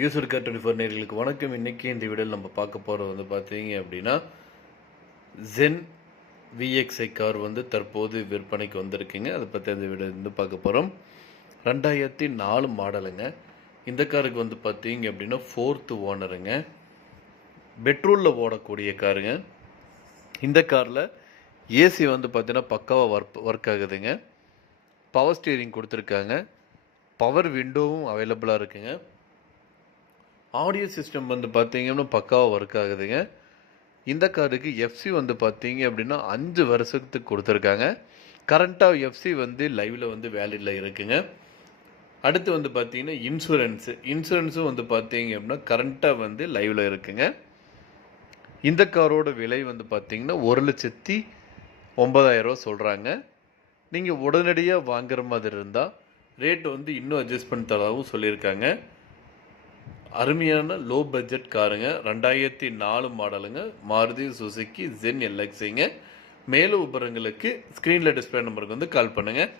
User car 24 நேயர்களுக்கு வணக்கம். இன்றைக்கி இந்த வீடியோவில் நம்ம பார்க்க போகிறது வந்து பார்த்தீங்க அப்படின்னா ஜென் விஎக்ஸ்ஐ கார் வந்து தற்போது விற்பனைக்கு வந்திருக்குங்க. அதை பற்றி அந்த வீடியோ வந்து பார்க்க போகிறோம். 2004 மாடலுங்க. இந்த காருக்கு வந்து பார்த்தீங்க அப்படின்னா 4th ஓனருங்க. பெட்ரோலில் ஓடக்கூடிய காருங்க. இந்த காரில் ஏசி வந்து பார்த்தீங்கன்னா பக்காவாக ஒர்க் ஆகுதுங்க. பவர் ஸ்டீரிங் கொடுத்துருக்காங்க. பவர் விண்டோவும் அவைலபிளாக இருக்குங்க. ஆடியோ சிஸ்டம் வந்து பார்த்தீங்கன்னா பக்காவாக ஒர்க் ஆகுதுங்க. இந்த காருக்கு எஃப்சி வந்து பார்த்தீங்க அப்படின்னா 5 வருஷத்துக்கு கொடுத்துருக்காங்க. கரண்ட்டாக எஃப்சி வந்து லைவில் வந்து வேலிடில் இருக்குங்க. அடுத்து வந்து பார்த்தீங்கன்னா இன்சூரன்ஸும் வந்து பார்த்தீங்க அப்படின்னா கரண்ட்டாக வந்து லைவில் இருக்குங்க. இந்த காரோட விலை வந்து பார்த்தீங்கன்னா 1,09,000 சொல்கிறாங்க. நீங்கள் உடனடியாக வாங்குற மாதிரி இருந்தால் ரேட் வந்து இன்னும் அட்ஜஸ்ட் பண்ணி தரவும் சொல்லியிருக்காங்க. அருமையான லோ பட்ஜெட் காருங்க. 2004 மாடலுங்க. மாருதி சுசுகி ஜென் எல்எக்ஸ்ங்க. மேலும் விவரங்களுக்கு ஸ்க்ரீனில் டிஸ்பிளே நம்பருக்கு வந்து கால் பண்ணுங்கள்.